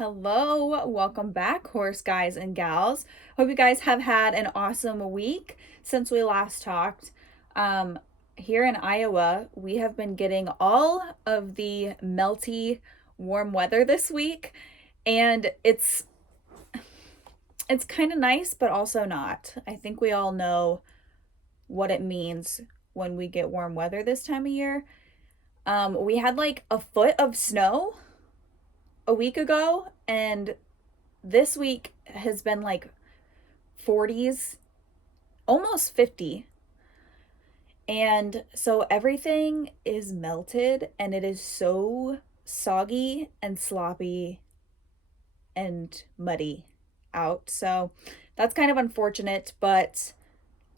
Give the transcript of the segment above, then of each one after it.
Hello, welcome back, horse guys and gals. Hope you guys have had an awesome week since we last talked. Um, Here in Iowa, we have been getting all of the melty, warm weather this week, and it's kind of nice, but also not. I think we all know what it means when we get warm weather this time of year. We had like a foot of snow a week ago, and this week has been like 40s, almost 50. And so everything is melted and it is so soggy and sloppy and muddy out. So that's kind of unfortunate, but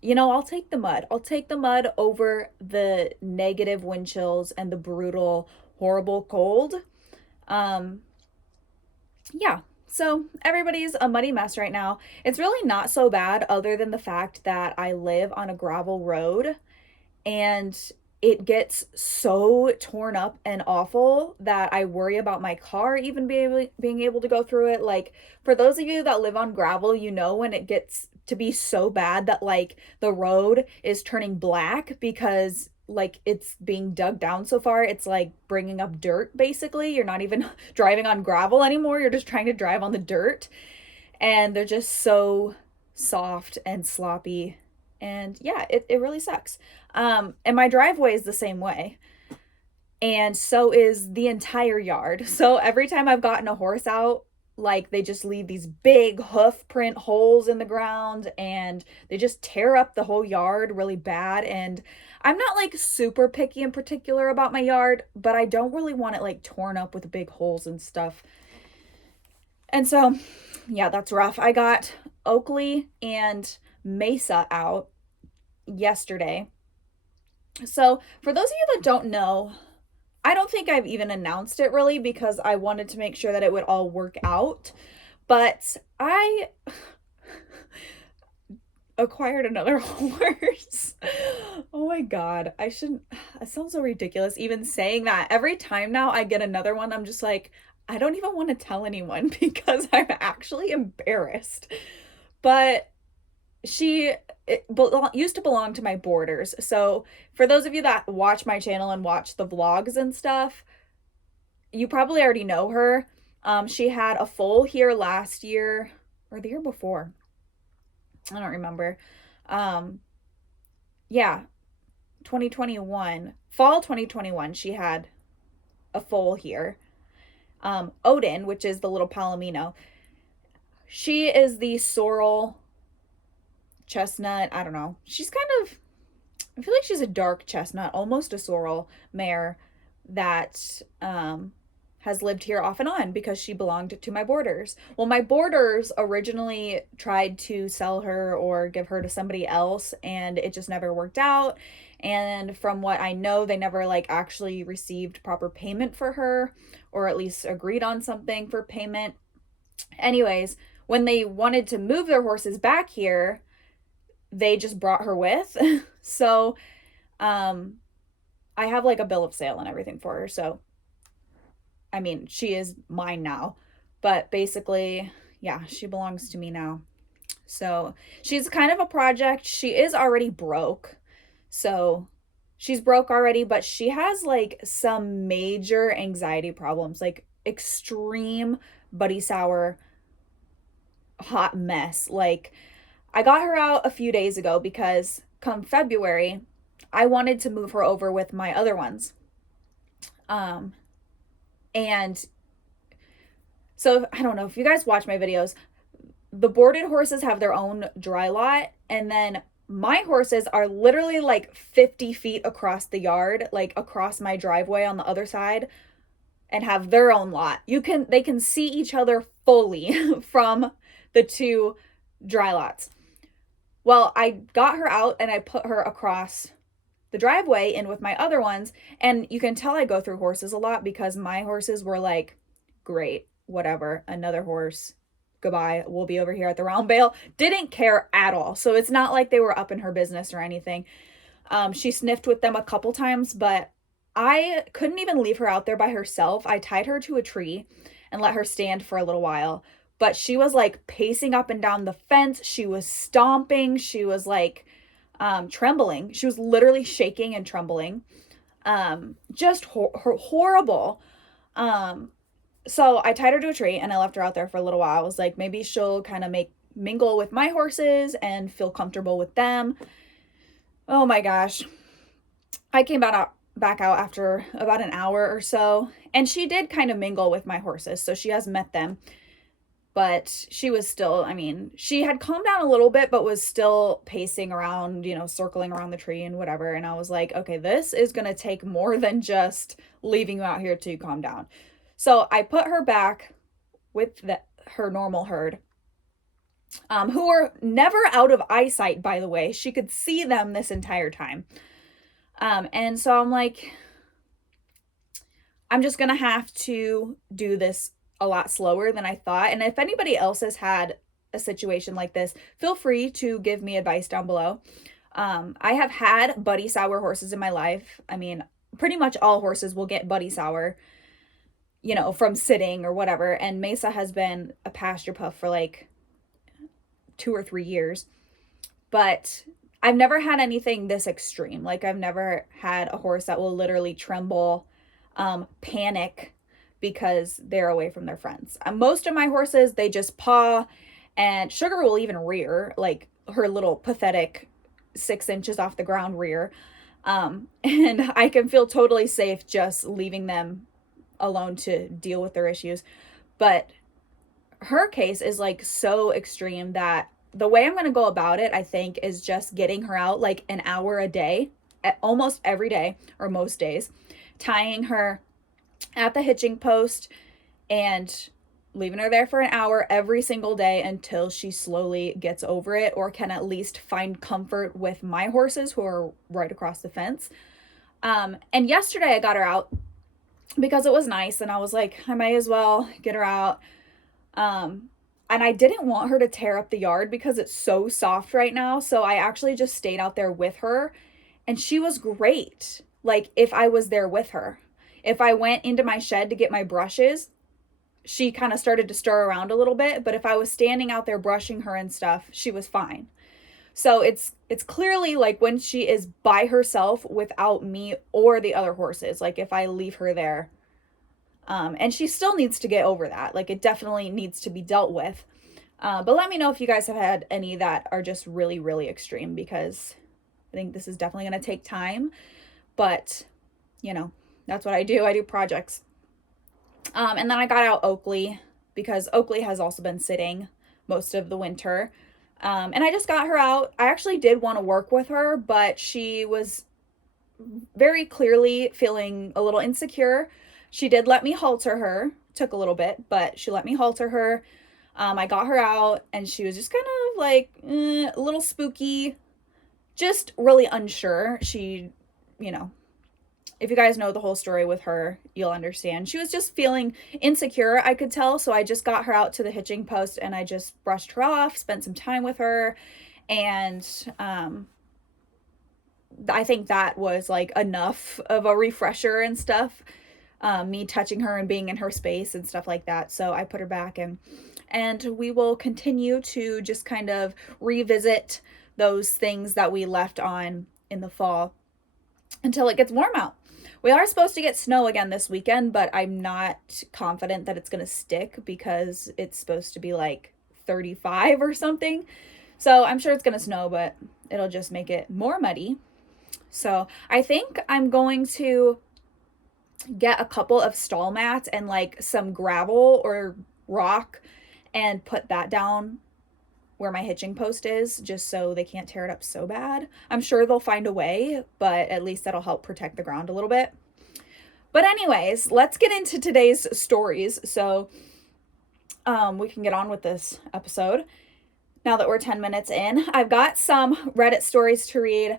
I'll take the mud. I'll take the mud over the negative wind chills and the brutal, horrible cold. Um, yeah, so everybody's a muddy mess right now. It's really not so bad, other than the fact that I live on a gravel road and it gets so torn up and awful that I worry about my car even being able to go through it. Like, for those of you that live on gravel, when it gets to be so bad that like the road is turning black because like it's being dug down so far, it's like bringing up dirt basically. You're not even driving on gravel anymore, you're just trying to drive on the dirt, and they're just so soft and sloppy. And yeah, it really sucks. And my driveway is the same way. And so is the entire yard. So every time I've gotten a horse out, like they just leave these big hoof print holes in the ground and they just tear up the whole yard really bad. And I'm not like super picky and particular about my yard, but I don't really want it like torn up with big holes and stuff. And so, yeah, that's rough. I got Oakley and Mesa out yesterday. So, for those of you that don't know, I don't think I've even announced it really because I wanted to make sure that it would all work out. But I acquired another horse. Oh my God. I shouldn't. It sounds so ridiculous even saying that. Every time now I get another one, I'm just like, I don't even want to tell anyone because I'm actually embarrassed. But she used to belong to my boarders. So for those of you that watch my channel and watch the vlogs and stuff, you probably already know her. She had a foal here last year or the year before. I don't remember. Um, yeah, 2021, fall 2021, she had a foal here. Odin, which is the little Palomino. She is the sorrel chestnut. I don't know. She's kind of, I feel like she's a dark chestnut, almost a sorrel mare that has lived here off and on because she belonged to my boarders. Well, my boarders originally tried to sell her or give her to somebody else, and it just never worked out. And from what I know, they never like actually received proper payment for her, or at least agreed on something for payment. Anyways, when they wanted to move their horses back here, they just brought her with. So, I have like a bill of sale and everything for her. So, I mean, she is mine now. But basically, yeah, she belongs to me now. So, she's kind of a project. She is already broke. So, she's broke already, but she has like some major anxiety problems, like extreme buddy sour hot mess. Like, I got her out a few days ago because come February, I wanted to move her over with my other ones. And so I don't know if you guys watch my videos, the boarded horses have their own dry lot, and then my horses are literally like 50 feet across the yard, like across my driveway on the other side, and have their own lot. They can see each other fully from the two dry lots. Well, I got her out and I put her across the driveway in with my other ones. And you can tell I go through horses a lot because my horses were like, great, whatever, another horse, goodbye, we'll be over here at the round bale. Didn't care at all. So it's not like they were up in her business or anything. She sniffed with them a couple times, but I couldn't even leave her out there by herself. I tied her to a tree and let her stand for a little while. But she was like pacing up and down the fence. She was stomping. She was like trembling. She was literally shaking and trembling. Just horrible. So I tied her to a tree and I left her out there for a little while. I was like, maybe she'll kind of mingle with my horses and feel comfortable with them. Oh my gosh. I came back out after about an hour or so, and she did kind of mingle with my horses, so she has met them. But she was still, I mean, she had calmed down a little bit, but was still pacing around, circling around the tree and whatever. And I was like, okay, this is going to take more than just leaving you out here to calm down. So I put her back with her normal herd, who were never out of eyesight, by the way. She could see them this entire time. And so I'm like, I'm just going to have to do this a lot slower than I thought. And if anybody else has had a situation like this, feel free to give me advice down below. I have had buddy sour horses in my life. I mean, pretty much all horses will get buddy sour, from sitting or whatever. And Mesa has been a pasture puff for like 2 or 3 years. But I've never had anything this extreme. Like, I've never had a horse that will literally tremble, panic because they're away from their friends. Most of my horses, they just paw, and Sugar will even rear, like her little pathetic 6 inches off the ground rear. And I can feel totally safe just leaving them alone to deal with their issues. But her case is like so extreme that the way I'm going to go about it, I think, is just getting her out like an hour a day, almost every day or most days, tying her at the hitching post and leaving her there for an hour every single day until she slowly gets over it or can at least find comfort with my horses who are right across the fence. And yesterday I got her out because it was nice and I was like, I might as well get her out. And I didn't want her to tear up the yard because it's so soft right now. So I actually just stayed out there with her and she was great. Like, if I was there with her. If I went into my shed to get my brushes, she kind of started to stir around a little bit. But if I was standing out there brushing her and stuff, she was fine. So it's clearly like when she is by herself without me or the other horses, like if I leave her there. And she still needs to get over that. Like, it definitely needs to be dealt with. But let me know if you guys have had any that are just really, really extreme, because I think this is definitely going to take time. But, that's what I do. I do projects. And then I got out Oakley because Oakley has also been sitting most of the winter. And I just got her out. I actually did want to work with her, but she was very clearly feeling a little insecure. She did let me halter her. Took a little bit, but she let me halter her. I got her out and she was just kind of like a little spooky, just really unsure. She, if you guys know the whole story with her, you'll understand. She was just feeling insecure, I could tell. So I just got her out to the hitching post and I just brushed her off, spent some time with her. And I think that was like enough of a refresher and stuff. Me touching her and being in her space and stuff like that. So I put her back and we will continue to just kind of revisit those things that we left on in the fall until it gets warm out. We are supposed to get snow again this weekend, but I'm not confident that it's going to stick because it's supposed to be like 35 or something. So I'm sure it's going to snow, but it'll just make it more muddy. So I think I'm going to get a couple of stall mats and like some gravel or rock and put that down where my hitching post is, just so they can't tear it up so bad. I'm sure they'll find a way, but at least that'll help protect the ground a little bit. But anyways, let's get into today's stories so we can get on with this episode. Now that we're 10 minutes in, I've got some Reddit stories to read.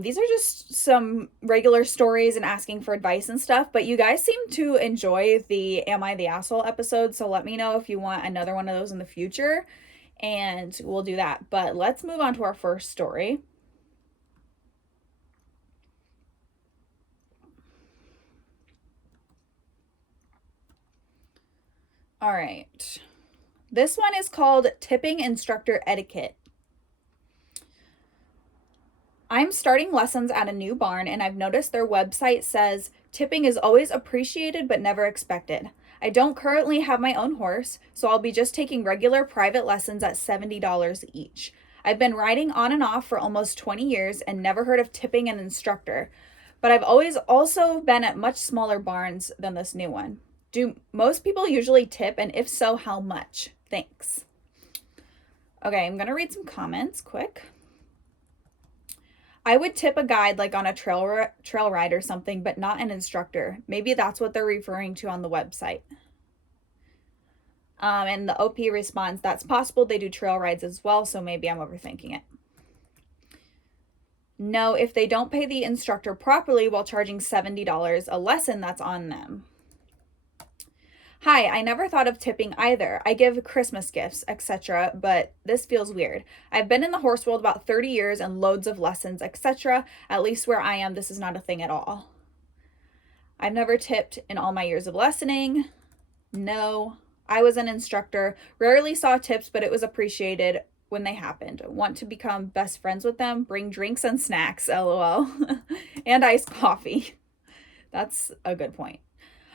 These are just some regular stories and asking for advice and stuff, but you guys seem to enjoy the Am I the Asshole episode, so let me know if you want another one of those in the future, and we'll do that. But let's move on to our first story. All right. This one is called Tipping Instructor Etiquette. I'm starting lessons at a new barn, and I've noticed their website says tipping is always appreciated but never expected. I don't currently have my own horse, so I'll be just taking regular private lessons at $70 each. I've been riding on and off for almost 20 years and never heard of tipping an instructor, but I've always also been at much smaller barns than this new one. Do most people usually tip, and if so, how much? Thanks. Okay, I'm going to read some comments quick. I would tip a guide like on a trail ride or something, but not an instructor. Maybe that's what they're referring to on the website. And the OP responds, that's possible. They do trail rides as well, so maybe I'm overthinking it. No, if they don't pay the instructor properly while charging $70 a lesson, that's on them. Hi, I never thought of tipping either. I give Christmas gifts, etc., but this feels weird. I've been in the horse world about 30 years and loads of lessons, etc. At least where I am, this is not a thing at all. I've never tipped in all my years of lessoning. No, I was an instructor. Rarely saw tips, but it was appreciated when they happened. Want to become best friends with them? Bring drinks and snacks, lol. And iced coffee. That's a good point.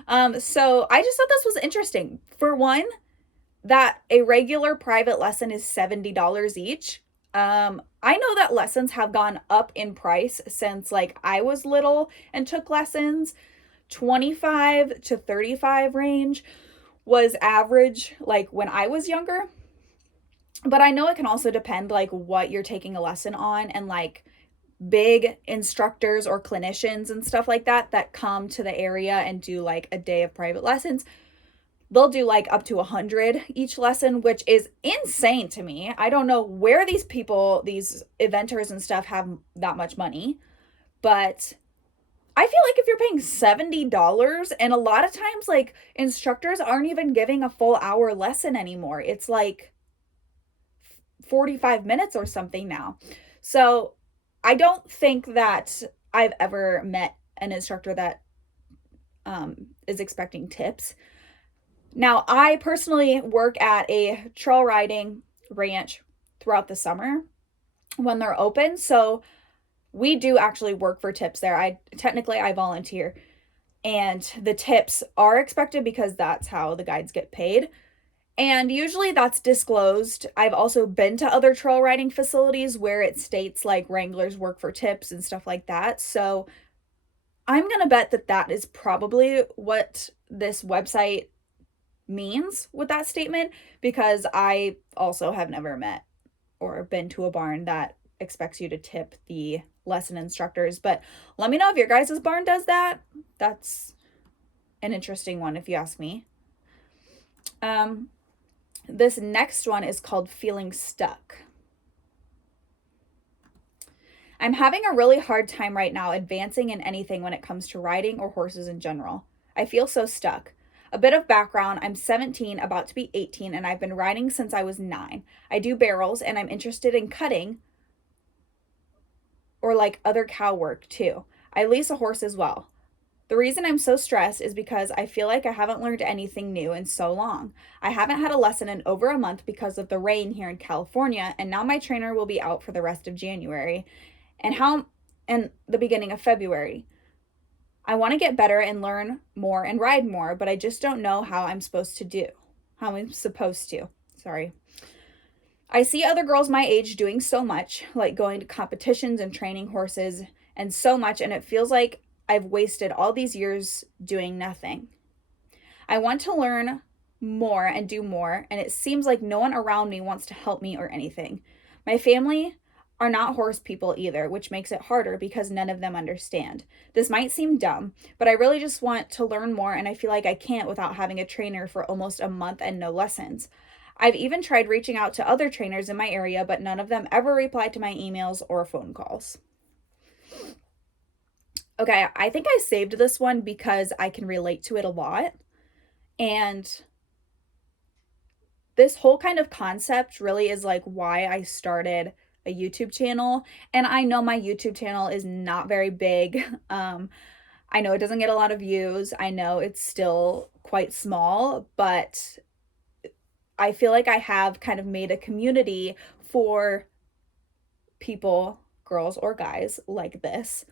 So I just thought this was interesting. For one, that a regular private lesson is $70 each. I know that lessons have gone up in price since like I was little and took lessons. 25 to 35 range was average like when I was younger. But I know it can also depend like what you're taking a lesson on, and like big instructors or clinicians and stuff like that come to the area and do like a day of private lessons, they'll do like up to 100 each lesson, which is insane to me. I don't know where these people, these eventers and stuff, have that much money, but I feel like if you're paying $70, and a lot of times like instructors aren't even giving a full hour lesson anymore, it's like 45 minutes or something now. So I don't think that I've ever met an instructor that is expecting tips. Now, I personally work at a trail riding ranch throughout the summer when they're open. So we do actually work for tips there. I volunteer, and the tips are expected because that's how the guides get paid. And usually that's disclosed. I've also been to other trail riding facilities where it states like wranglers work for tips and stuff like that. So I'm going to bet that that is probably what this website means with that statement, because I also have never met or been to a barn that expects you to tip the lesson instructors. But let me know if your guys' barn does that. That's an interesting one if you ask me. This next one is called Feeling Stuck. I'm having a really hard time right now advancing in anything when it comes to riding or horses in general. I feel so stuck. A bit of background, I'm 17, about to be 18, and I've been riding since I was 9. I do barrels, and I'm interested in cutting or like other cow work too. I lease a horse as well. The reason I'm so stressed is because I feel like I haven't learned anything new in so long. I haven't had a lesson in over a month because of the rain here in California, and now my trainer will be out for the rest of January and the beginning of February. I want to get better and learn more and ride more, but I just don't know how I'm supposed to. Sorry. I see other girls my age doing so much, like going to competitions and training horses and so much, and it feels like I've wasted all these years doing nothing. I want to learn more and do more, and it seems like no one around me wants to help me or anything. My family are not horse people either, which makes it harder because none of them understand. This might seem dumb, but I really just want to learn more, and I feel like I can't without having a trainer for almost a month and no lessons. I've even tried reaching out to other trainers in my area, but none of them ever replied to my emails or phone calls. Okay, I think I saved this one because I can relate to it a lot. And this whole kind of concept really is like why I started a YouTube channel. And I know my YouTube channel is not very big. I know it doesn't get a lot of views. I know it's still quite small, but I feel like I have kind of made a community for people, girls or guys like this.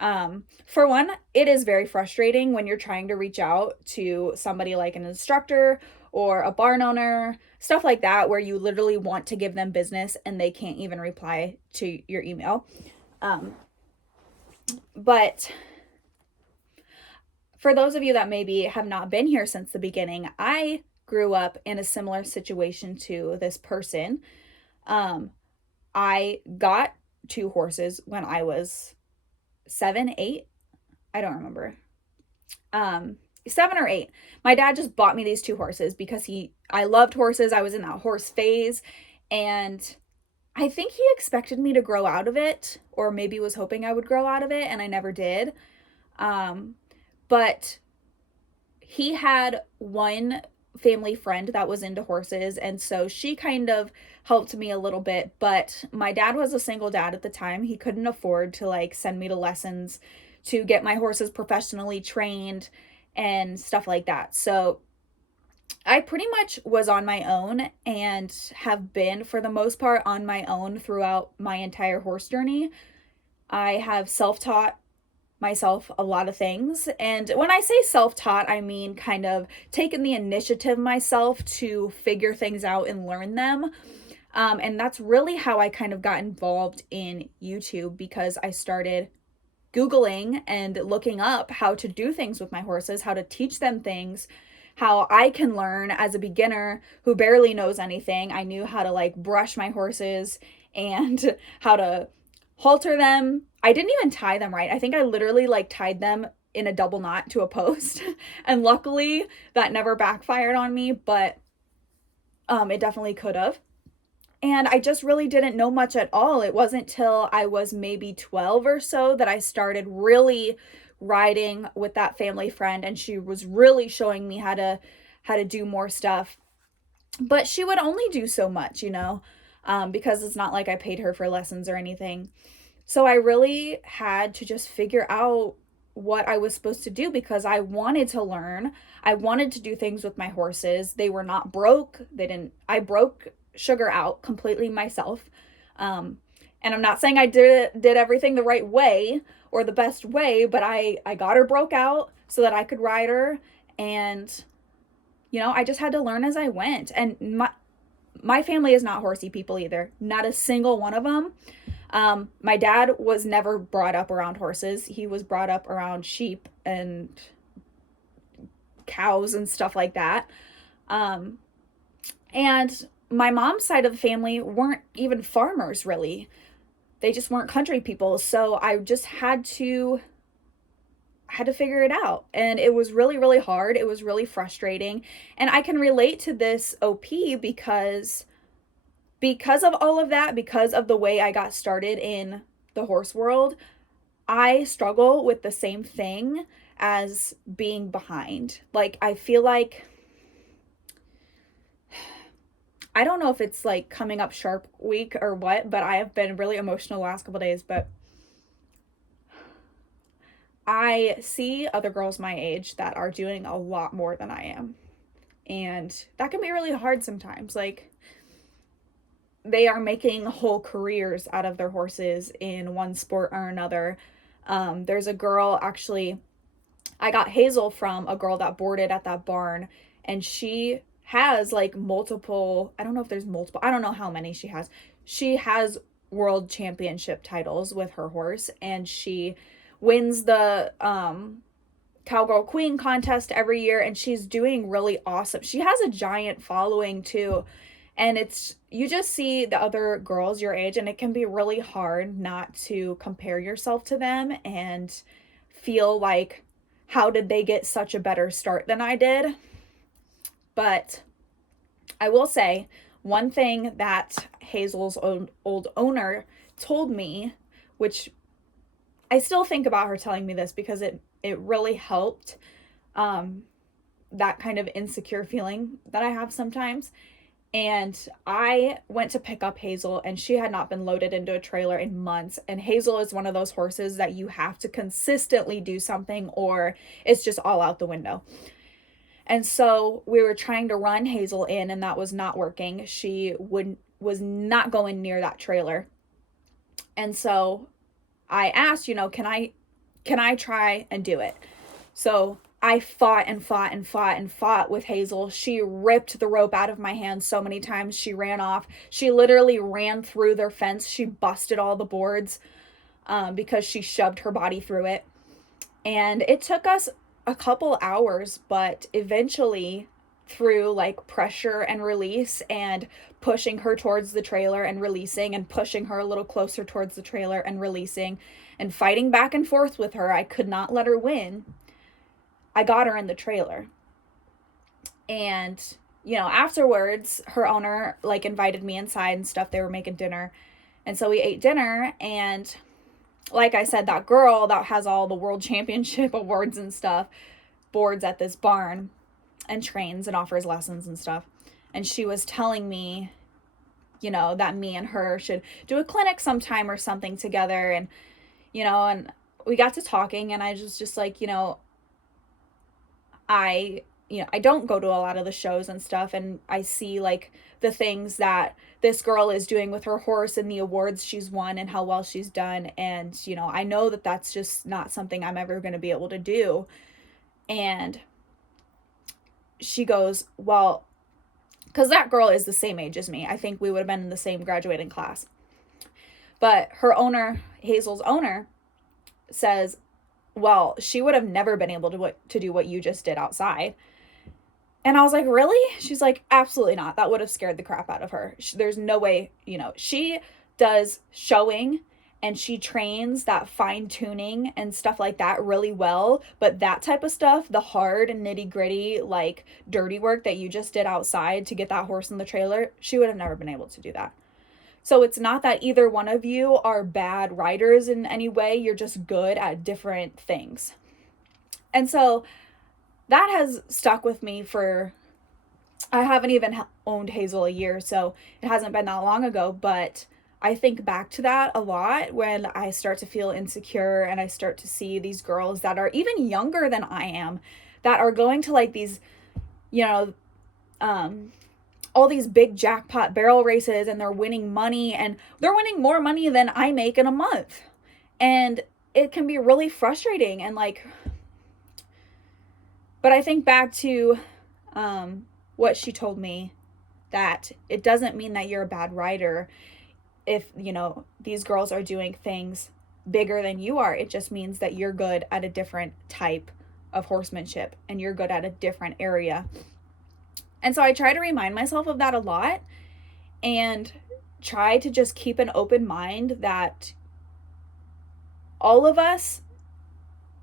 For one, it is very frustrating when you're trying to reach out to somebody like an instructor or a barn owner, stuff like that, where you literally want to give them business and they can't even reply to your email. But for those of you that maybe have not been here since the beginning, I grew up in a similar situation to this person. I got 2 horses when I was 7, 8. I don't remember. 7 or 8. My dad just bought me these 2 horses because I loved horses. I was in that horse phase, and I think he expected me to grow out of it, or maybe was hoping I would grow out of it, and I never did. But he had one family friend that was into horses, and so she kind of helped me a little bit. But my dad was a single dad at the time. He couldn't afford to like send me to lessons to get my horses professionally trained and stuff like that. So I pretty much was on my own, and have been for the most part on my own throughout my entire horse journey. I have self-taught myself a lot of things. And when I say self-taught, I mean kind of taken the initiative myself to figure things out and learn them. And that's really how I kind of got involved in YouTube, because I started Googling and looking up how to do things with my horses, how to teach them things, how I can learn as a beginner who barely knows anything. I knew how to like brush my horses and how to halter them. I didn't even tie them right. I think I literally like tied them in a double knot to a post. And luckily that never backfired on me, but it definitely could have. And I just really didn't know much at all. It wasn't till I was maybe 12 or so that I started really riding with that family friend, and she was really showing me how to do more stuff. But she would only do so much, because it's not like I paid her for lessons or anything. So I really had to just figure out what I was supposed to do, because I wanted to learn. I wanted to do things with my horses. They were not broke. I broke Sugar out completely myself. And I'm not saying I did everything the right way or the best way, but I got her broke out so that I could ride her. And, I just had to learn as I went. And my family is not horsey people either. Not a single one of them. My dad was never brought up around horses. He was brought up around sheep and cows and stuff like that. And my mom's side of the family weren't even farmers, really. They just weren't country people. So I just had to figure it out. And it was really, really hard. It was really frustrating. And I can relate to this OP because of all of that, because of the way I got started in the horse world, I struggle with the same thing as being behind. Like, I feel like, I don't know if it's like coming up sharp week or what, but I have been really emotional the last couple days. But I see other girls my age that are doing a lot more than I am. And that can be really hard sometimes. Like, they are making whole careers out of their horses in one sport or another. There's a girl, actually, I got Hazel from a girl that boarded at that barn, and she has like multiple, I don't know if there's multiple, I don't know how many she has. She has world championship titles with her horse, and she wins the Cowgirl Queen contest every year, and she's doing really awesome. She has a giant following too. And you just see the other girls your age, and it can be really hard not to compare yourself to them and feel like, how did they get such a better start than I did? But I will say one thing that Hazel's old owner told me, which I still think about her telling me this because it really helped that kind of insecure feeling that I have sometimes. And I went to pick up Hazel, and she had not been loaded into a trailer in months. And Hazel is one of those horses that you have to consistently do something, or it's just all out the window. And so we were trying to run Hazel in, and that was not working. She was not going near that trailer. And so I asked, can I try and do it? So I fought and fought and fought and fought with Hazel. She ripped the rope out of my hand so many times. She ran off. She literally ran through their fence. She busted all the boards because she shoved her body through it. And it took us a couple hours, but eventually, through like pressure and release and pushing her towards the trailer and releasing and pushing her a little closer towards the trailer and releasing and fighting back and forth with her, I could not let her win. I got her in the trailer. And, afterwards, her owner like invited me inside and stuff. They were making dinner. And so we ate dinner, and like I said, that girl that has all the world championship awards and stuff boards at this barn and trains and offers lessons and stuff. And she was telling me, that me and her should do a clinic sometime or something together. And, and we got to talking, and I was just like, I don't go to a lot of the shows and stuff, and I see like the things that this girl is doing with her horse and the awards she's won and how well she's done. And, I know that that's just not something I'm ever going to be able to do. And she goes, well, because that girl is the same age as me. I think we would have been in the same graduating class. But her owner, Hazel's owner, says, well, she would have never been able to do what you just did outside. And I was like, really? She's like, absolutely not. That would have scared the crap out of her. There's no way, she does showing and she trains that fine tuning and stuff like that really well. But that type of stuff, the hard and nitty gritty, like dirty work that you just did outside to get that horse in the trailer, she would have never been able to do that. So it's not that either one of you are bad riders in any way. You're just good at different things. And so that has stuck with me I haven't even owned Hazel a year, so it hasn't been that long ago, but I think back to that a lot when I start to feel insecure and I start to see these girls that are even younger than I am that are going to like these, all these big jackpot barrel races, and they're winning money, and they're winning more money than I make in a month. And it can be really frustrating and like, but I think back to what she told me, that it doesn't mean that you're a bad rider if, these girls are doing things bigger than you are. It just means that you're good at a different type of horsemanship and you're good at a different area. And so I try to remind myself of that a lot and try to just keep an open mind that all of us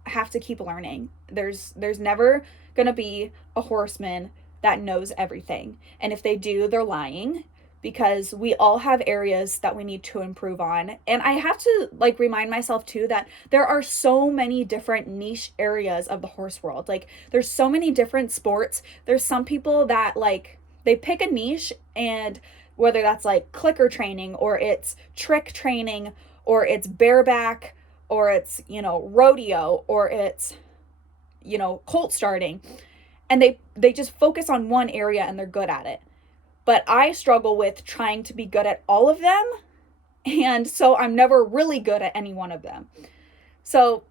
have to keep learning. There's never going to be a horseman that knows everything. And if they do, they're lying, because we all have areas that we need to improve on. And I have to like remind myself too that there are so many different niche areas of the horse world. Like there's so many different sports. There's some people that like they pick a niche, and whether that's like clicker training or it's trick training or it's bareback or it's, rodeo or it's, colt starting, and they just focus on one area and they're good at it. But I struggle with trying to be good at all of them, and so I'm never really good at any one of them. So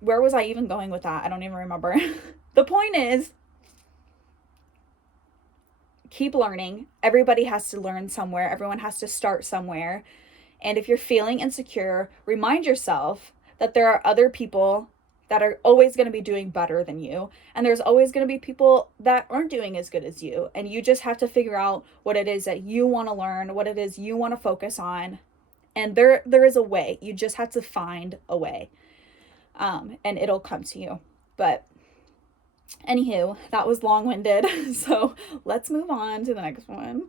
where was I even going with that? I don't even remember. The point is, keep learning. Everybody has to learn somewhere. Everyone has to start somewhere. And if you're feeling insecure, remind yourself that there are other people that are always going to be doing better than you. And there's always going to be people that aren't doing as good as you. And you just have to figure out what it is that you want to learn, what it is you want to focus on. And there is a way. You just have to find a way. And it'll come to you. But anywho, that was long-winded. So let's move on to the next one.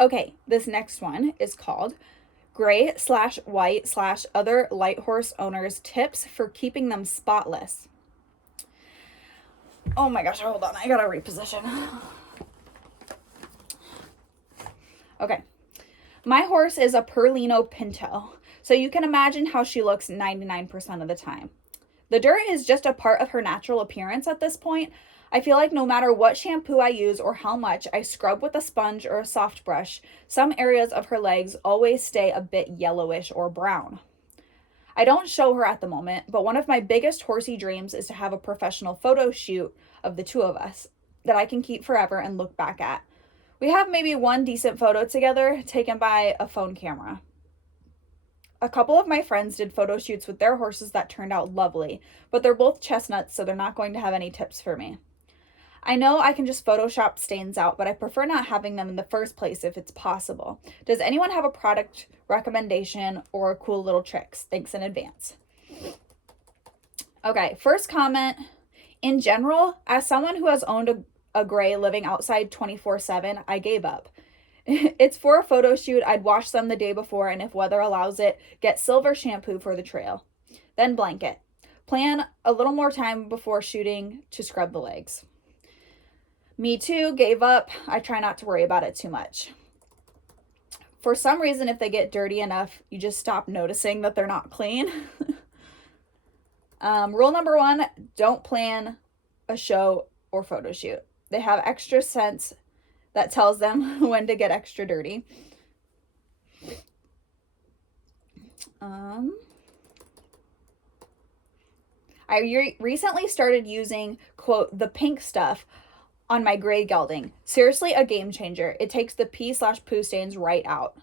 Okay, this next one is called Gray/White/Other Light Horse Owners Tips for Keeping Them Spotless. Oh my gosh, hold on. I gotta reposition. Okay. My horse is a Perlino Pinto, so you can imagine how she looks 99% of the time. The dirt is just a part of her natural appearance at this point. I feel like no matter what shampoo I use or how much I scrub with a sponge or a soft brush, some areas of her legs always stay a bit yellowish or brown. I don't show her at the moment, but one of my biggest horsey dreams is to have a professional photo shoot of the two of us that I can keep forever and look back at. We have maybe one decent photo together taken by a phone camera. A couple of my friends did photo shoots with their horses that turned out lovely, but they're both chestnuts, so they're not going to have any tips for me. I know I can just Photoshop stains out, but I prefer not having them in the first place if it's possible. Does anyone have a product recommendation or cool little tricks? Thanks in advance. Okay, first comment. In general, as someone who has owned a gray living outside 24/7, I gave up. It's for a photo shoot. I'd wash them the day before, and if weather allows it, get silver shampoo for the trail. Then blanket. Plan a little more time before shooting to scrub the legs. Me too, gave up. I try not to worry about it too much. For some reason, if they get dirty enough, you just stop noticing that they're not clean. Rule number 1, don't plan a show or photo shoot. They have extra sense that tells them when to get extra dirty. I recently started using, quote, the pink stuff on my gray gelding. Seriously, a game changer. It takes the pee/poo stains right out.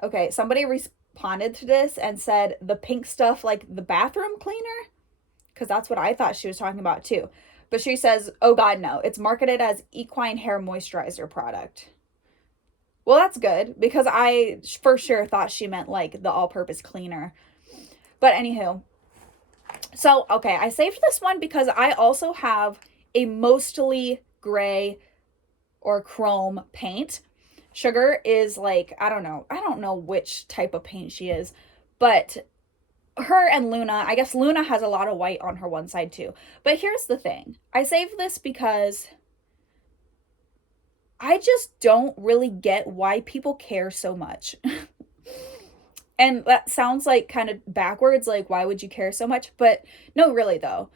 Okay, somebody responded to this and said the pink stuff like the bathroom cleaner, because that's what I thought she was talking about too. But she says, oh God, no. It's marketed as equine hair moisturizer product. Well, that's good, because I for sure thought she meant like the all-purpose cleaner. But anywho, so, okay, I saved this one because I also have a mostly gray or chrome paint. Sugar is like, I don't know which type of paint she is, but her and Luna, I guess Luna has a lot of white on her one side too. But here's the thing. I saved this because I just don't really get why people care so much. And that sounds like kind of backwards, like why would you care so much? But no, really though.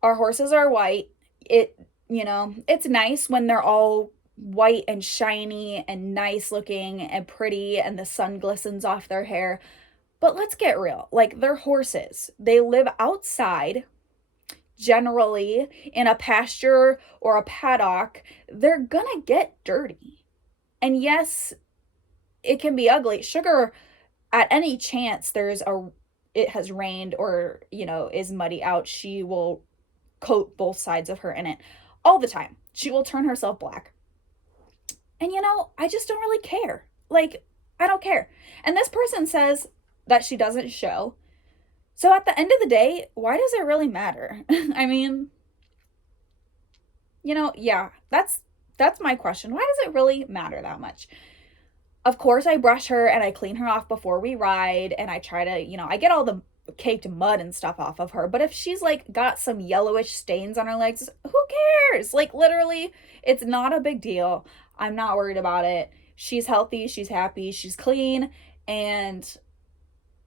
Our horses are white. It's nice when they're all white and shiny and nice looking and pretty and the sun glistens off their hair. But let's get real. Like, they're horses. They live outside, generally in a pasture or a paddock. They're gonna get dirty. And yes, it can be ugly. Sugar, at any chance it has rained or, is muddy out, she will coat both sides of her in it all the time. She will turn herself black. And I just don't really care. Like, I don't care. And this person says that she doesn't show. So at the end of the day, why does it really matter? I mean, yeah, that's my question. Why does it really matter that much? Of course, I brush her and I clean her off before we ride, and I try to, I get all the caked mud and stuff off of her. But if she's like got some yellowish stains on her legs, who cares? Like, literally, it's not a big deal. I'm not worried about it. She's healthy, she's happy, she's clean, and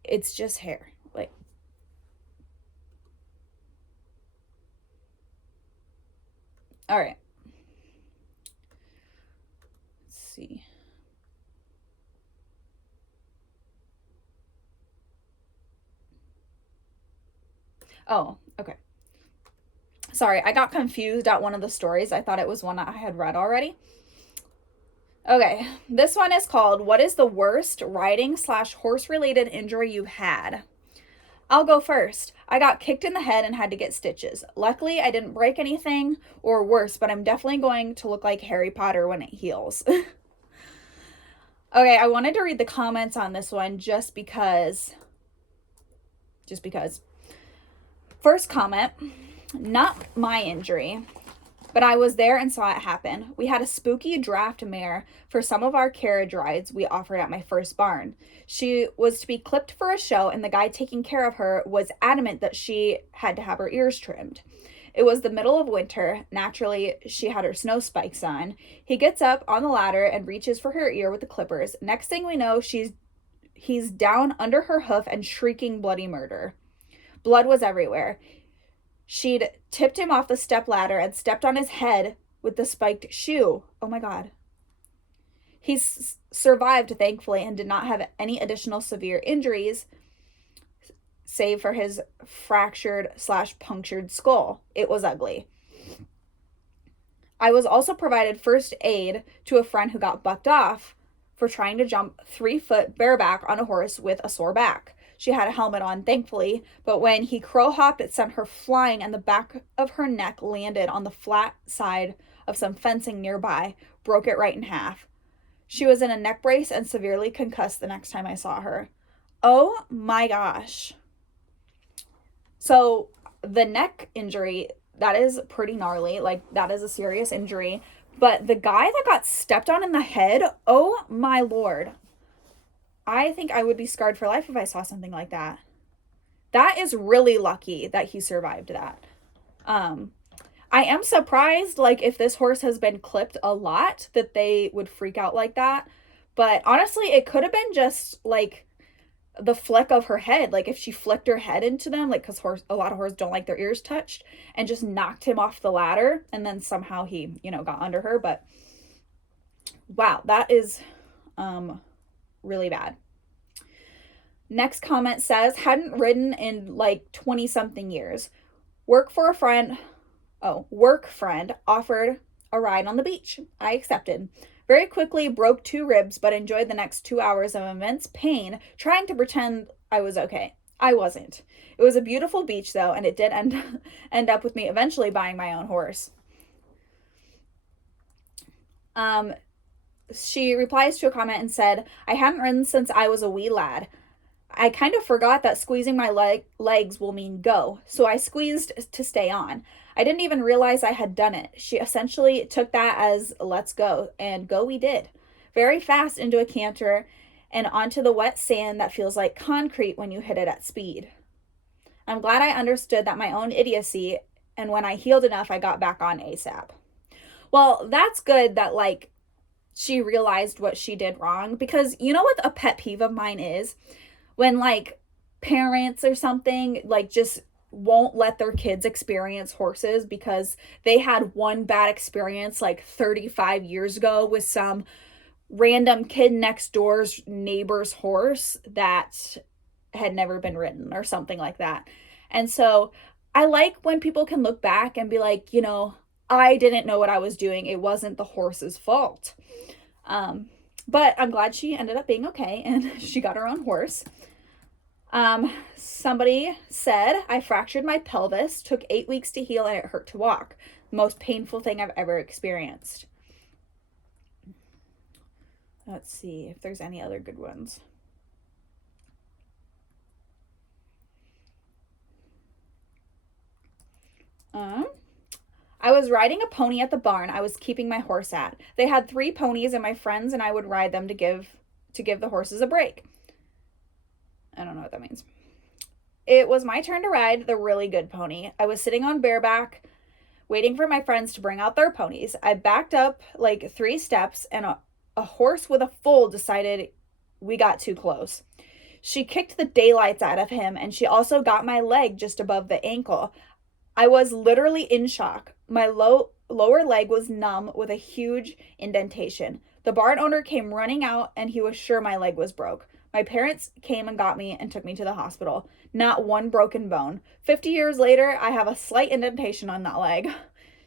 it's just hair. Like, all right. Let's see. Oh, okay. Sorry, I got confused at one of the stories. I thought it was one I had read already. Okay, this one is called, What is the worst riding/horse related injury you've had? I'll go first. I got kicked in the head and had to get stitches. Luckily, I didn't break anything or worse, but I'm definitely going to look like Harry Potter when it heals. Okay, I wanted to read the comments on this one just because. First comment, not my injury, but I was there and saw it happen. We had a spooky draft mare for some of our carriage rides we offered at my first barn. She was to be clipped for a show, and the guy taking care of her was adamant that she had to have her ears trimmed. It was the middle of winter. Naturally, she had her snow spikes on. He gets up on the ladder and reaches for her ear with the clippers. Next thing we know, he's down under her hoof and shrieking bloody murder. Blood was everywhere. She'd tipped him off the step ladder and stepped on his head with the spiked shoe. Oh my God. He's survived, thankfully, and did not have any additional severe injuries, save for his fractured/punctured skull. It was ugly. I was also provided first aid to a friend who got bucked off for trying to jump 3 foot bareback on a horse with a sore back. She had a helmet on, thankfully, but when he crow hopped, it sent her flying, and the back of her neck landed on the flat side of some fencing nearby, broke it right in half. She was in a neck brace and severely concussed the next time I saw her. Oh my gosh. So the neck injury, that is pretty gnarly. Like, that is a serious injury. But the guy that got stepped on in the head, oh my Lord. I think I would be scarred for life if I saw something like that. That is really lucky that he survived that. I am surprised, like, if this horse has been clipped a lot, that they would freak out like that. But honestly, it could have been just, like, the flick of her head. Like, if she flicked her head into them, like, because a lot of horses don't like their ears touched, and just knocked him off the ladder, and then somehow he, got under her. But, wow, that is really bad. Next comment says, hadn't ridden in, like, 20-something years. Work friend offered a ride on the beach. I accepted. Very quickly broke 2 ribs, but enjoyed the next 2 hours of immense pain trying to pretend I was okay. I wasn't. It was a beautiful beach, though, and it did end up with me eventually buying my own horse. She replies to a comment and said, I hadn't ridden since I was a wee lad. I kind of forgot that squeezing my legs will mean go, so I squeezed to stay on. I didn't even realize I had done it. She essentially took that as let's go, and go we did. Very fast into a canter and onto the wet sand that feels like concrete when you hit it at speed. I'm glad I understood that my own idiocy, and when I healed enough, I got back on ASAP. Well, that's good that, like, she realized what she did wrong, because you know what a pet peeve of mine is? When, like, parents or something, like, just won't let their kids experience horses because they had one bad experience, like, 35 years ago with some random kid next door's neighbor's horse that had never been ridden or something like that. And so I like when people can look back and be like, I didn't know what I was doing. It wasn't the horse's fault. But I'm glad she ended up being okay and she got her own horse. Somebody said, I fractured my pelvis, took 8 weeks to heal, and it hurt to walk. The most painful thing I've ever experienced. Let's see if there's any other good ones. I was riding a pony at the barn I was keeping my horse at. They had 3 ponies, and my friends and I would ride them to give the horses a break. I don't know what that means. It was my turn to ride the really good pony. I was sitting on bareback, waiting for my friends to bring out their ponies. I backed up like 3 steps, and a horse with a foal decided we got too close. She kicked the daylights out of him, and she also got my leg just above the ankle. I was literally in shock. My lower leg was numb with a huge indentation. The barn owner came running out, and he was sure my leg was broke. My parents came and got me and took me to the hospital. Not one broken bone. 50 years later, I have a slight indentation on that leg.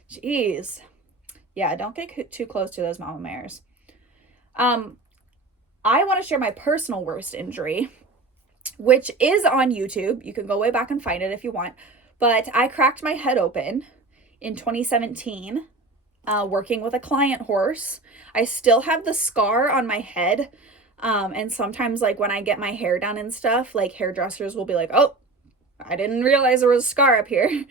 Jeez. Yeah, don't get too close to those mama mares. I want to share my personal worst injury, which is on YouTube. You can go way back and find it if you want. But I cracked my head open in 2017, working with a client horse. I still have the scar on my head. And sometimes, like, when I get my hair done and stuff, like, hairdressers will be like, oh, I didn't realize there was a scar up here.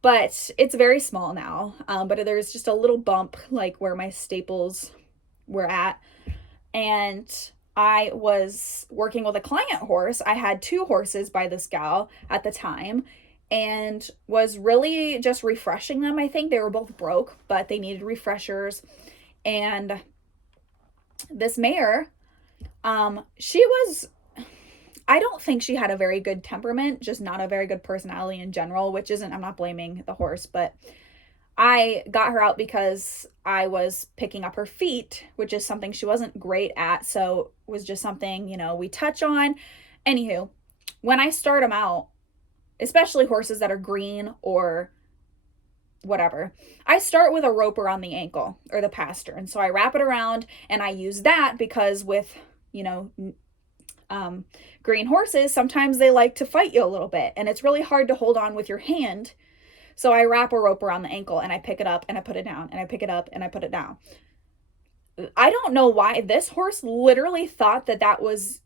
But it's very small now. But there's just a little bump, like, where my staples were at. And I was working with a client horse. I had 2 horses by this gal at the time. and was really just refreshing them. I think they were both broke, but they needed refreshers. And this mare, she was, I don't think she had a very good temperament, just not a very good personality in general, which isn't, I'm not blaming the horse, but I got her out because I was picking up her feet, which is something she wasn't great at. So it was just something, we touch on. Anywho, when I start them out, especially horses that are green or whatever, I start with a rope around the ankle or the pastern. And so I wrap it around and I use that because with, green horses, sometimes they like to fight you a little bit and it's really hard to hold on with your hand. So I wrap a rope around the ankle and I pick it up and I put it down and I pick it up and I put it down. I don't know why this horse literally thought that that was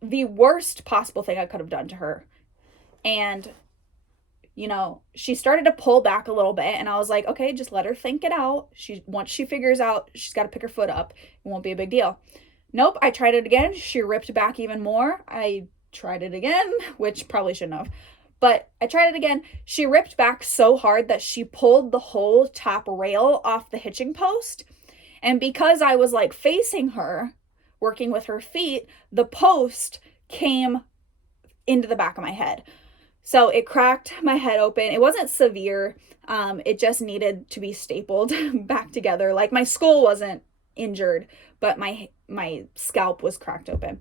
the worst possible thing I could have done to her. And, she started to pull back a little bit and I was like, okay, just let her think it out. Once she figures out she's got to pick her foot up, it won't be a big deal. Nope, I tried it again. She ripped back even more. I tried it again, which probably shouldn't have. But I tried it again. She ripped back so hard that she pulled the whole top rail off the hitching post. And because I was like facing her, working with her feet, the post came into the back of my head. So it cracked my head open. It wasn't severe. It just needed to be stapled back together. Like my skull wasn't injured, but my scalp was cracked open.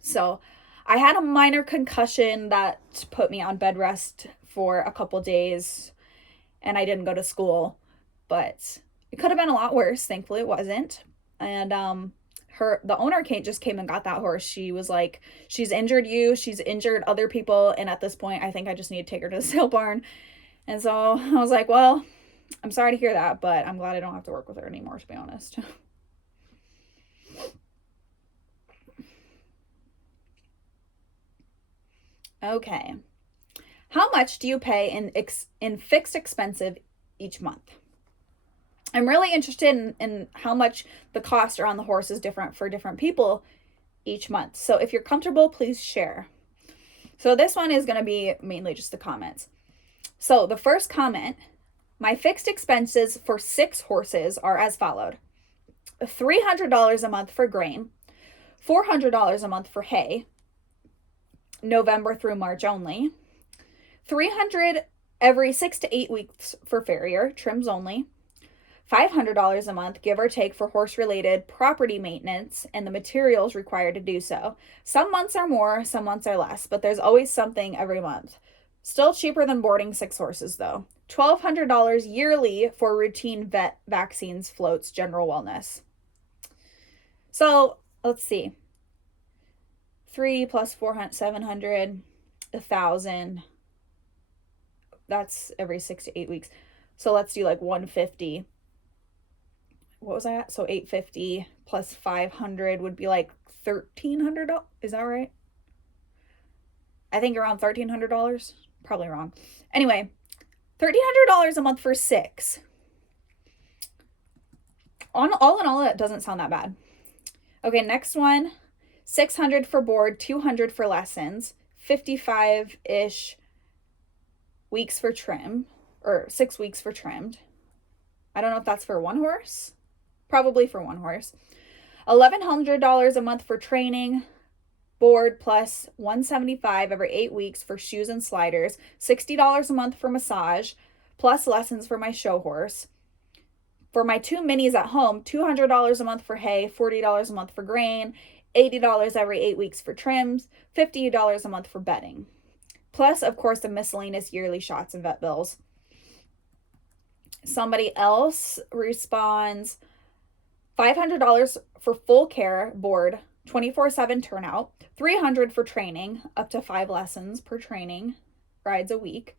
So I had a minor concussion that put me on bed rest for a couple days and I didn't go to school, but it could have been a lot worse. Thankfully it wasn't. And the owner just came and got that horse. She was like, she's injured you, she's injured other people, and at this point I think I just need to take her to the sale barn. And so I was like, well, I'm sorry to hear that, but I'm glad I don't have to work with her anymore, to be honest. Okay. How much do you pay in fixed expensive each month? I'm really interested in how much the cost around the horse is different for different people each month. So if you're comfortable, please share. So this one is going to be mainly just the comments. So the first comment, my fixed expenses for 6 horses are as followed. $300 a month for grain, $400 a month for hay, November through March only, $300 every 6 to 8 weeks for farrier, trims only, $500 a month, give or take, for horse-related property maintenance and the materials required to do so. Some months are more, some months are less, but there's always something every month. Still cheaper than boarding 6 horses, though. $1,200 yearly for routine vet vaccines, floats, general wellness. So, let's see. 3 plus 400, 700, 1,000. That's every 6 to 8 weeks. So let's do like 150. What was that? So 850 plus 500 would be like $1,300. Is that right? I think around $1,300. Probably wrong. Anyway, $1,300 a month for 6. All in all, that doesn't sound that bad. Okay, next one. 600 for board, 200 for lessons, 55-ish weeks for trim, or 6 weeks for trimmed. I don't know if that's for one horse. Probably for one horse. $1,100 a month for training, board plus $175 every 8 weeks for shoes and sliders, $60 a month for massage, plus lessons for my show horse. For my 2 minis at home, $200 a month for hay, $40 a month for grain, $80 every 8 weeks for trims, $50 a month for bedding. Plus, of course, the miscellaneous yearly shots and vet bills. Somebody else responds, $500 for full care, board, 24/7 turnout, $300 for training, up to 5 lessons per training, rides a week,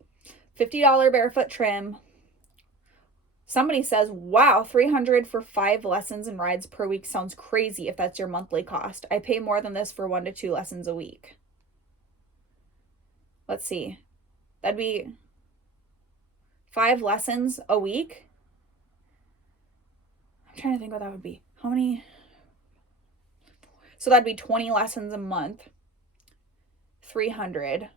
$50 barefoot trim. Somebody says, wow, $300 for 5 lessons and rides per week sounds crazy if that's your monthly cost. I pay more than this for 1 to 2 lessons a week. Let's see. That'd be 5 lessons a week. I'm trying to think what that would be. How many? So that'd be 20 lessons a month. 300.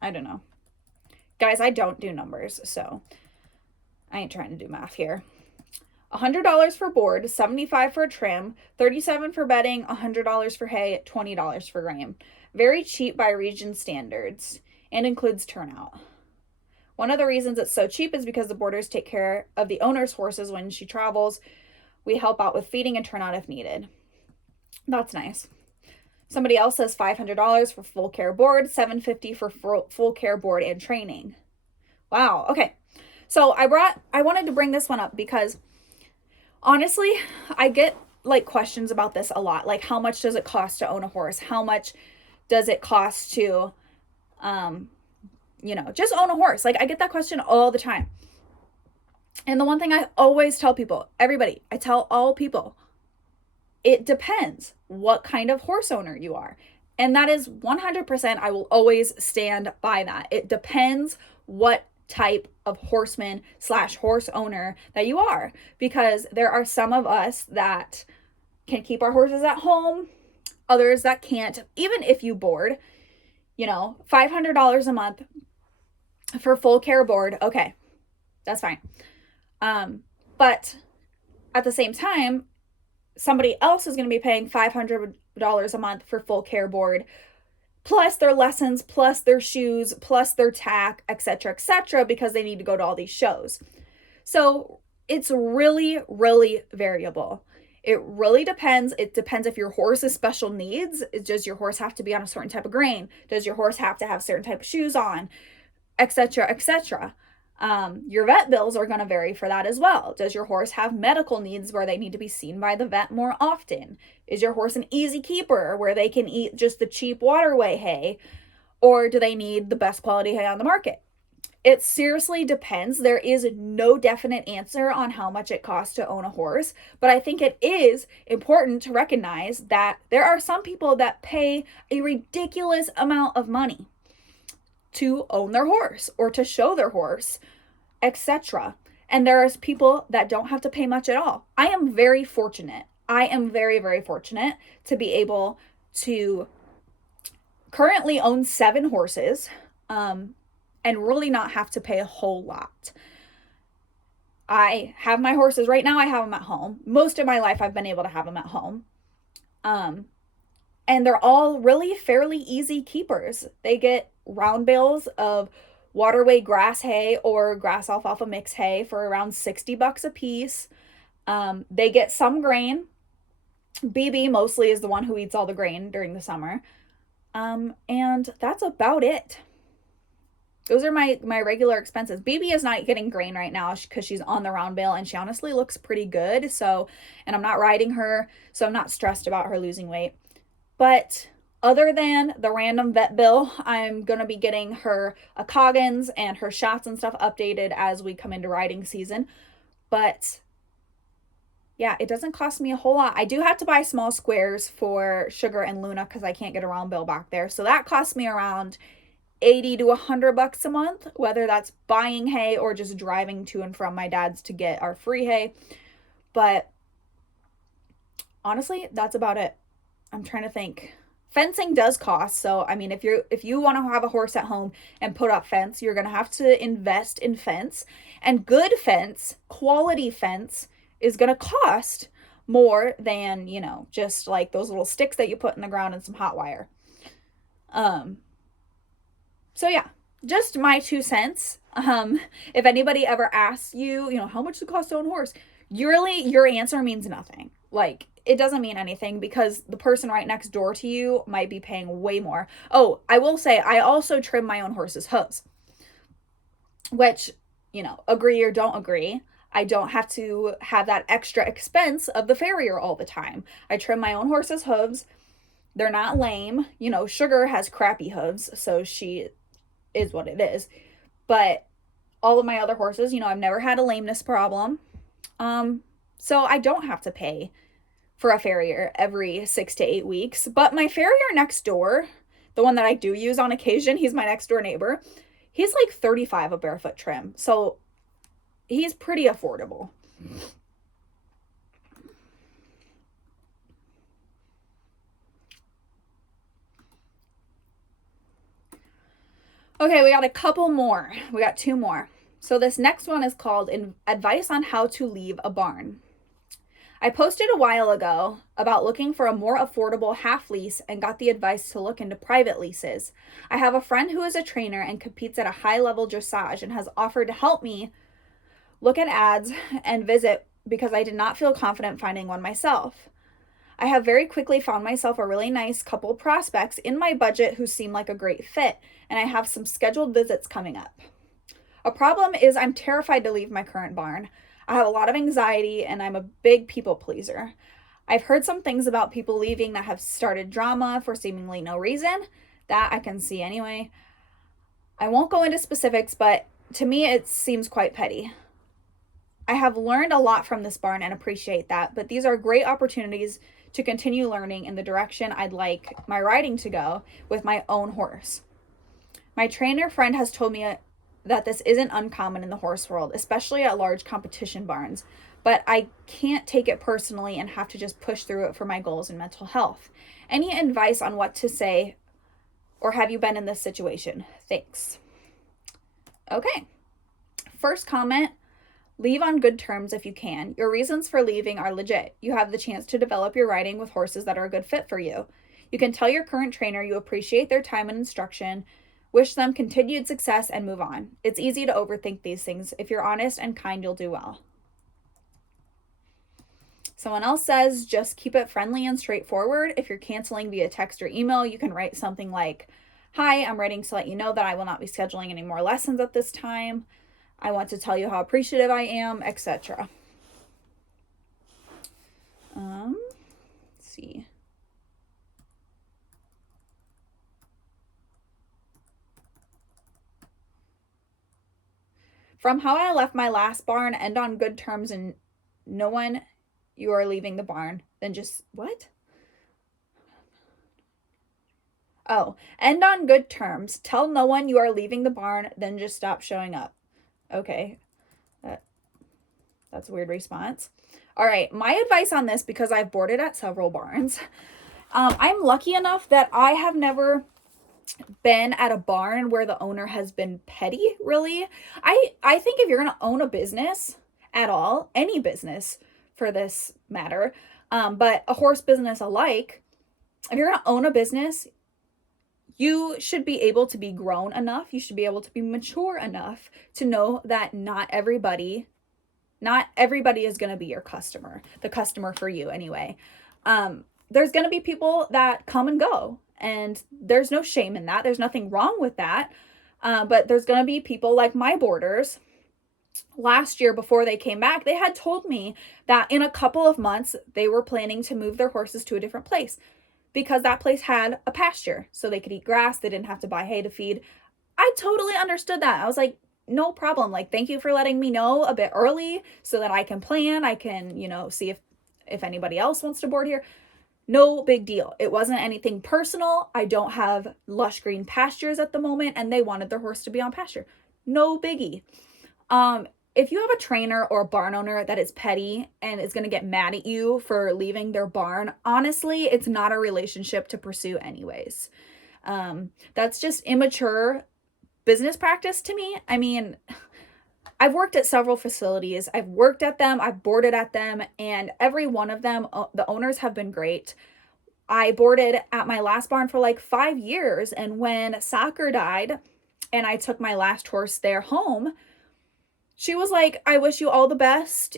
I don't know. Guys, I don't do numbers, so I ain't trying to do math here. $100 for board, $75 for trim, $37 for bedding, $100 for hay, $20 for grain. Very cheap by region standards and includes turnout. One of the reasons it's so cheap is because the boarders take care of the owner's horses when she travels. We help out with feeding and turnout if needed. That's nice. Somebody else says $500 for full care board, $750 for full care board and training. Wow. Okay. So I wanted to bring this one up because honestly, I get like questions about this a lot. Like, how much does it cost to own a horse? How much does it cost to, just own a horse? Like, I get that question all the time. And the one thing I always tell people, everybody, I tell all people, it depends what kind of horse owner you are. And that is 100%, I will always stand by that. It depends what type of horseman / horse owner that you are, because there are some of us that can keep our horses at home, others that can't. Even if you board, $500 a month for full care board, okay, that's fine. But at the same time, somebody else is going to be paying $500 a month for full care board, plus their lessons, plus their shoes, plus their tack, etc., because they need to go to all these shows. So it's really, really variable. It really depends. It depends if your horse has special needs. Does your horse have to be on a certain type of grain? Does your horse have to have certain type of shoes on, etc.? Your vet bills are going to vary for that as well. Does your horse have medical needs where they need to be seen by the vet more often? Is your horse an easy keeper where they can eat just the cheap waterway hay? Or do they need the best quality hay on the market? It seriously depends. There is no definite answer on how much it costs to own a horse, but I think it is important to recognize that there are some people that pay a ridiculous amount of money to own their horse or to show their horse, etc. And there is people that don't have to pay much at all. I am very fortunate. I am very, very fortunate to be able to currently own 7 horses, and really not have to pay a whole lot. I have my horses right now. I have them at home. Most of my life, I've been able to have them at home. And they're all really fairly easy keepers. They get round bales of waterway grass hay or grass alfalfa mix hay for around $60 a piece. They get some grain. BB mostly is the one who eats all the grain during the summer. And that's about it. Those are my regular expenses. BB is not getting grain right now because she's on the round bale and she honestly looks pretty good. So, and I'm not riding her, so I'm not stressed about her losing weight. But other than the random vet bill, I'm going to be getting her a Coggins and her shots and stuff updated as we come into riding season. But yeah, it doesn't cost me a whole lot. I do have to buy small squares for Sugar and Luna because I can't get a round bill back there. So that costs me around $80 to $100 a month, whether that's buying hay or just driving to and from my dad's to get our free hay. But honestly, that's about it. I'm trying to think. Fencing does cost. So, I mean, if you want to have a horse at home and put up fence, you're going to have to invest in fence. And good fence, quality fence is going to cost more than, just like those little sticks that you put in the ground and some hot wire. So yeah, just my 2 cents. If anybody ever asks you, how much does it cost to own a horse? Your answer means nothing. Like, it doesn't mean anything because the person right next door to you might be paying way more. Oh, I will say, I also trim my own horse's hooves, which, agree or don't agree, I don't have to have that extra expense of the farrier all the time. I trim my own horse's hooves. They're not lame. Sugar has crappy hooves, so she is what it is. But all of my other horses, I've never had a lameness problem. So I don't have to pay for a farrier every 6 to 8 weeks. But my farrier next door, the one that I do use on occasion, he's my next door neighbor. He's like $35 a barefoot trim. So he's pretty affordable. Okay, we got a couple more. We got two more. So this next one is called Advice on How to Leave a Barn. I posted a while ago about looking for a more affordable half lease and got the advice to look into private leases. I have a friend who is a trainer and competes at a high level dressage and has offered to help me look at ads and visit because I did not feel confident finding one myself. I have very quickly found myself a really nice couple prospects in my budget who seem like a great fit, and I have some scheduled visits coming up. A problem is I'm terrified to leave my current barn. I have a lot of anxiety and I'm a big people pleaser. I've heard some things about people leaving that have started drama for seemingly no reason. That I can see anyway. I won't go into specifics, but to me it seems quite petty. I have learned a lot from this barn and appreciate that, but these are great opportunities to continue learning in the direction I'd like my riding to go with my own horse. My trainer friend has told me that this isn't uncommon in the horse world, especially at large competition barns, but I can't take it personally and have to just push through it for my goals and mental health. Any advice on what to say, or have you been in this situation? Thanks. Okay. First comment, leave on good terms if you can. Your reasons for leaving are legit. You have the chance to develop your riding with horses that are a good fit for you. You can tell your current trainer you appreciate their time and instruction, wish them continued success, and move on. It's easy to overthink these things. If you're honest and kind, you'll do well. Someone else says, just keep it friendly and straightforward. If you're canceling via text or email, you can write something like, hi, I'm writing to let you know that I will not be scheduling any more lessons at this time. I want to tell you how appreciative I am, etc. Let's see. From how I left my last barn, end on good terms and no one you are leaving the barn, then just, what? Oh, end on good terms. Tell no one you are leaving the barn, then just stop showing up. Okay. That's a weird response. All right, my advice on this, because I've boarded at several barns, I'm lucky enough that I have never been at a barn where the owner has been petty, really. I think if you're going to own a business at all, any business for this matter, but a horse business alike, if you're going to own a business, you should be able to be grown enough, you should be able to be mature enough to know that not everybody is going to be your customer, the customer for you anyway. There's going to be people that come and go, and there's no shame in that. There's nothing wrong with that. But there's going to be people like my boarders. Last year, before they came back, they had told me that in a couple of months, they were planning to move their horses to a different place because that place had a pasture so they could eat grass. They didn't have to buy hay to feed. I totally understood that. I was like, no problem. Like, thank you for letting me know a bit early so that I can plan. I can, see if anybody else wants to board here. No big deal. It wasn't anything personal. I don't have lush green pastures at the moment, and they wanted their horse to be on pasture. No biggie. If you have a trainer or a barn owner that is petty and is going to get mad at you for leaving their barn, honestly, it's not a relationship to pursue anyways. That's just immature business practice to me. I mean, I've worked at several facilities. I've worked at them. I've boarded at them, and every one of them, the owners have been great. I boarded at my last barn for like 5 years, and when Soccer died and I took my last horse there home, she was like, I wish you all the best,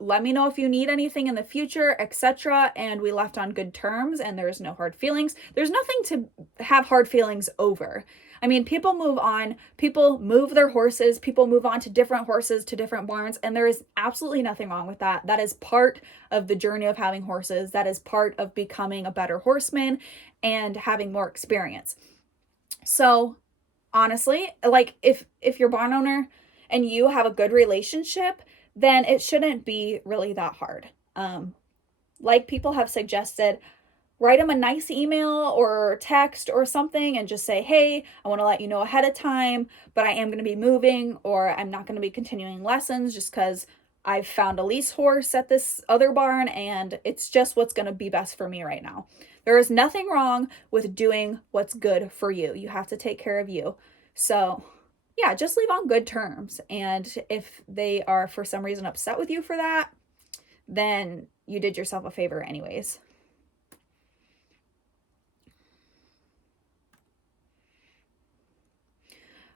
let me know if you need anything in the future, etc. And we left on good terms, and there's no hard feelings. There's nothing to have hard feelings over. I mean, people move on, people move their horses, people move on to different horses, to different barns, and there is absolutely nothing wrong with that. That is part of the journey of having horses. That is part of becoming a better horseman and having more experience. So honestly, like if your barn owner and you have a good relationship, then it shouldn't be really that hard. Like people have suggested, write them a nice email or text or something and just say, hey, I want to let you know ahead of time, but I am going to be moving, or I'm not going to be continuing lessons just because I've found a lease horse at this other barn and it's just what's going to be best for me right now. There is nothing wrong with doing what's good for you. You have to take care of you. So yeah, just leave on good terms. And if they are for some reason upset with you for that, then you did yourself a favor anyways.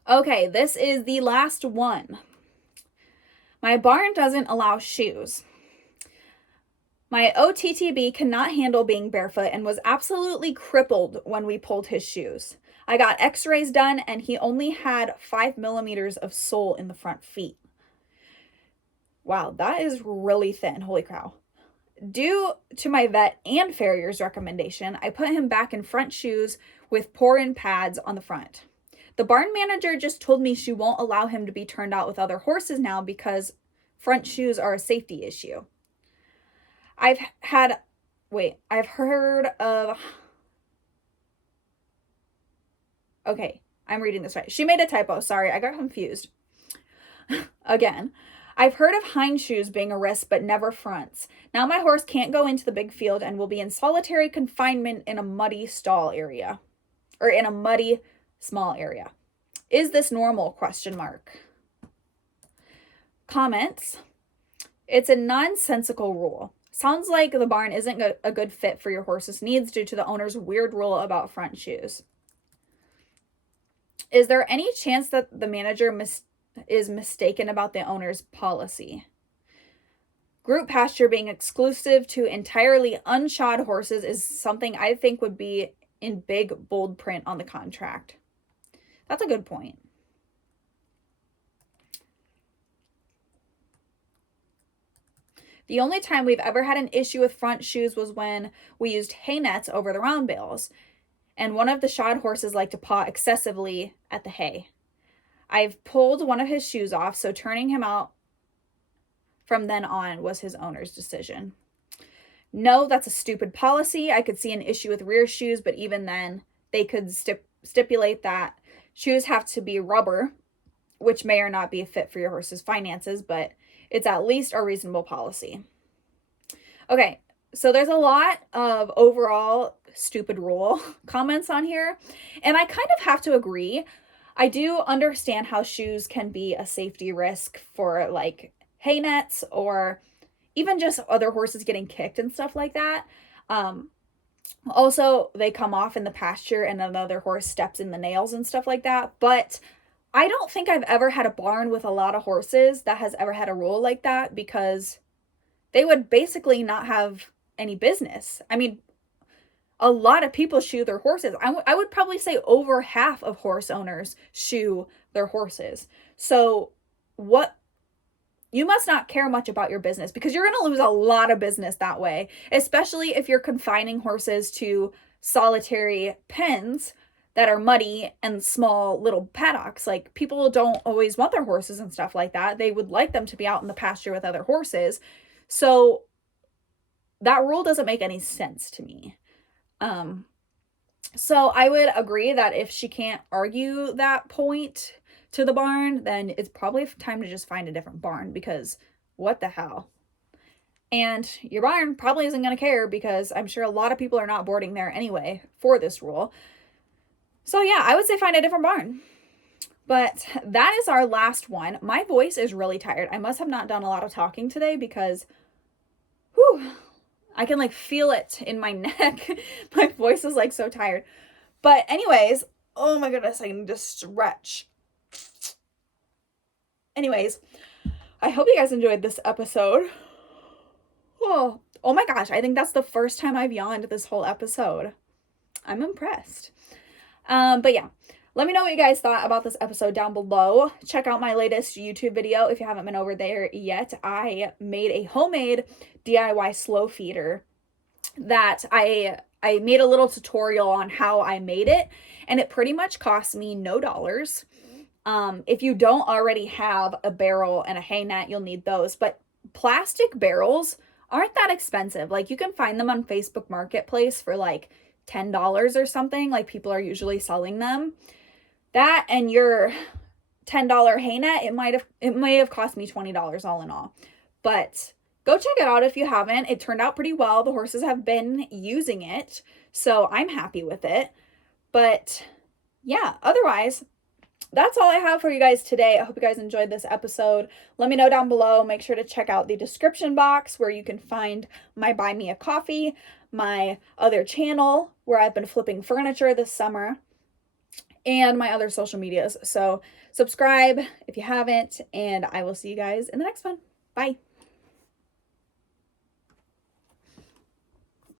Okay, this is the last one. My barn doesn't allow shoes. My OTTB cannot handle being barefoot and was absolutely crippled when we pulled his shoes. I got x-rays done and he only had 5 millimeters of sole in the front feet. Wow, that is really thin. Holy cow. Due to my vet and farrier's recommendation, I put him back in front shoes with pour-in pads on the front. The barn manager just told me she won't allow him to be turned out with other horses now because front shoes are a safety issue. I've heard of... Okay, I'm reading this right. She made a typo. Sorry, I got confused. Again. I've heard of hind shoes being a risk, but never fronts. Now my horse can't go into the big field and will be in solitary confinement in a muddy stall area. Or in a muddy, small area. Is this normal? Question mark. Comments. It's a nonsensical rule. Sounds like the barn isn't a good fit for your horse's needs due to the owner's weird rule about front shoes. Is there any chance that the manager is mistaken about the owner's policy? Group pasture being exclusive to entirely unshod horses is something I think would be in big, bold print on the contract. That's a good point. The only time we've ever had an issue with front shoes was when we used hay nets over the round bales, and one of the shod horses liked to paw excessively at the hay. I've pulled one of his shoes off, so turning him out from then on was his owner's decision. No, that's a stupid policy. I could see an issue with rear shoes, but even then, they could stipulate that shoes have to be rubber, which may or not be a fit for your horse's finances, but it's at least a reasonable policy. Okay, so there's a lot of overall stupid rule comments on here, and I kind of have to agree. I do understand how shoes can be a safety risk for like hay nets or even just other horses getting kicked and stuff like that. Also, they come off in the pasture and another horse steps in the nails and stuff like that. But I don't think I've ever had a barn with a lot of horses that has ever had a rule like that, because they would basically not have any business. I mean, a lot of people shoe their horses. I would probably say over half of horse owners shoe their horses. So you must not care much about your business, because you're going to lose a lot of business that way, especially if you're confining horses to solitary pens that are muddy and small little paddocks. Like, people don't always want their horses and stuff like that. They would like them to be out in the pasture with other horses. So that rule doesn't make any sense to me. So I would agree that if she can't argue that point to the barn, then it's probably time to just find a different barn, because what the hell? And your barn probably isn't going to care, because I'm sure a lot of people are not boarding there anyway for this rule. So yeah, I would say find a different barn. But that is our last one. My voice is really tired. I must have not done a lot of talking today, because I can like feel it in my neck. My voice is like so tired. But anyways, oh my goodness, I need to stretch. Anyways, I hope you guys enjoyed this episode. Oh my gosh, I think that's the first time I've yawned this whole episode. I'm impressed. But yeah, let me know what you guys thought about this episode down below. Check out my latest YouTube video if you haven't been over there yet. I made a homemade DIY slow feeder that I made a little tutorial on how I made it, and it pretty much cost me no dollars. If you don't already have a barrel and a hay net, you'll need those. But plastic barrels aren't that expensive. Like, you can find them on Facebook Marketplace for like $10 or something. Like, people are usually selling them. That and your $10 hay net, it may have cost me $20 all in all. But go check it out if you haven't. It turned out pretty well. The horses have been using it, so I'm happy with it. But yeah, otherwise, that's all I have for you guys today. I hope you guys enjoyed this episode. Let me know down below. Make sure to check out the description box where you can find my Buy Me a Coffee, my other channel where I've been flipping furniture this summer, and my other social medias. So subscribe if you haven't, and I will see you guys in the next one. Bye.